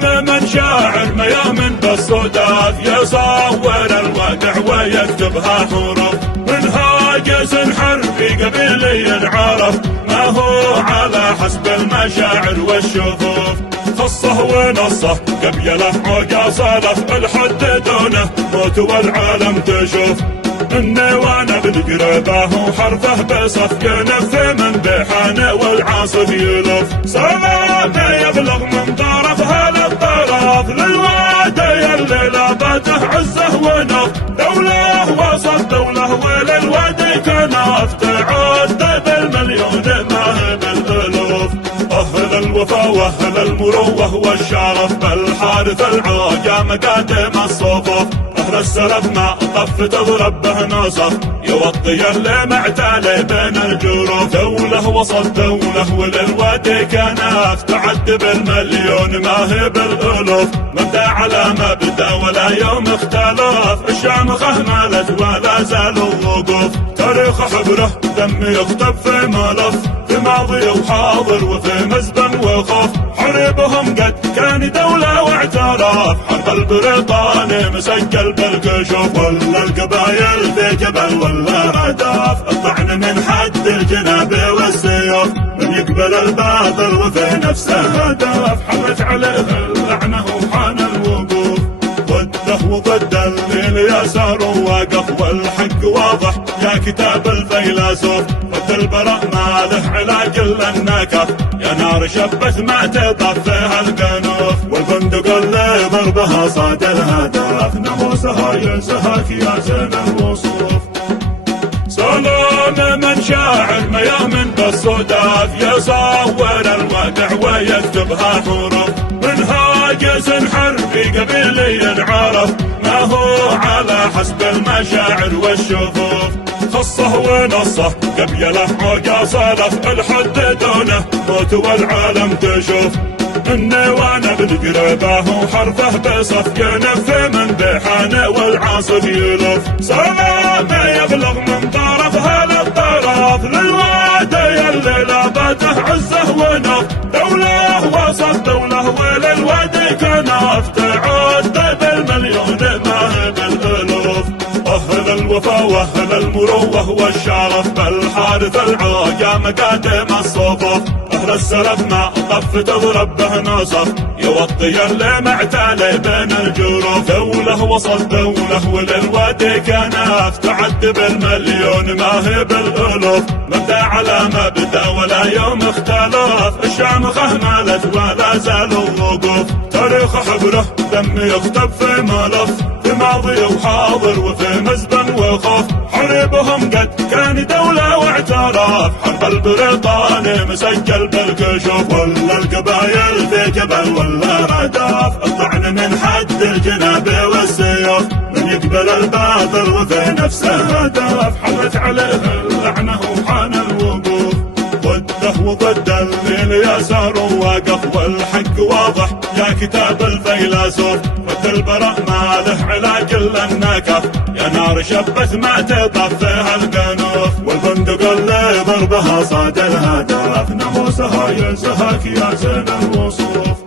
سلام من شاعر ميامن بالصدف يصور الواقع ويكتبها حروف منهاجس حرفي قبيلي عرف ما هو على حسب المشاعر والشفوف خصه ونصه قبيله عوقا صلف الحد دونه موت والعالم تشوف اني وانا بالقربه وحرفه بصف ينف من بحانه والعاصف يلف سلام يبلغ من طرفها للطرف للوادي اللي لابته عزه ونف دوله وسط دوله وللوادي كنف تعد بالمليون ما هي بالالوف اهل الوفا واهل المروه والشرف بالحارث العوجه مقادم الصفوف اهل السلف ما طف تضرب به نصف يوطي اللي معتالي بين الجروف دوله وسط دوله وللوادي كنف تعد بالمليون ما هي بالالوف مبدا على مبدا ولا يوم اختلف الشامخه مالت ولا زالوا وقوف تاريخ حبره دم يكتب في ملف في ماضي وحاضر وفي مزبن وخوف حريبهم قد كان دولة واعتراف حرب البريطاني مسجل بالكشوف ولا القبايل في جبل ولا هداف الطعن من حد الجناب والسيوف من يقبل الباطل وفي نفسه هداف حمت عليه اللعنة وحان الوقوف ضده وضد اليسار واقف والحق واضح يا كتاب الفيلسوف ضد البراء ما له علاج الا النكف يا نار شبت ما تطفيها القنوف والبندق اللي ضربها صاد الهدف ناموسها ينسهك يا زين الوصوف سلام من شاعر ميامن بالصدف يصور الواقع ويكتبها حروف منهاجس حرفي قبيلي عرف ما هو على حسب المشاعر والشفوف خصه ونصه قبيله عوقا صلف الحد دونه موت والعالم تشوف اني وانا بالقربه وحرفه بصف ينف من بحانه والعاصف يلف سلام يبلغ من طرفها للطرف للوادي اللي لابته عزه ونف دوله وسط دوله وللوادي كنف تعد بالمليون ما هي بالالوف اهل الوفا واهل المروه والشرف بالحارث العوجه مقادم الصفوف اهل السلف ما طف تضرب به نصف يوطي اللي معتالي بين الجروف دوله وسط دوله وللوادي كنف تعد بالمليون ما هي بالالوف مبدا على مبدا ولا يوم اختلف الشامخه مالت ولا زالوا وقوف تاريخ حبره دم يكتب في ملف في ماضي وحاضر وفي مزبن وخوف حريبهم قد كان دولة واعتراف حرب البريطاني مسجل بالكشوف ولا القبايل في جبل ولا هداف الطعن من حد الجناب والسيوف من يقبل الباطل وفي نفسه هداف حمت عليه اللعنة وحان الوقوف ضده وضد اليسار واقف والحق واضح يا كتاب الفيلسوف ضد البراء ما له علاج الا النكف يا نار شبت ما تطفيها القنوف والبندق اللي ضربها صاد الهدف ناموسها ينسهك يا زين الوصوف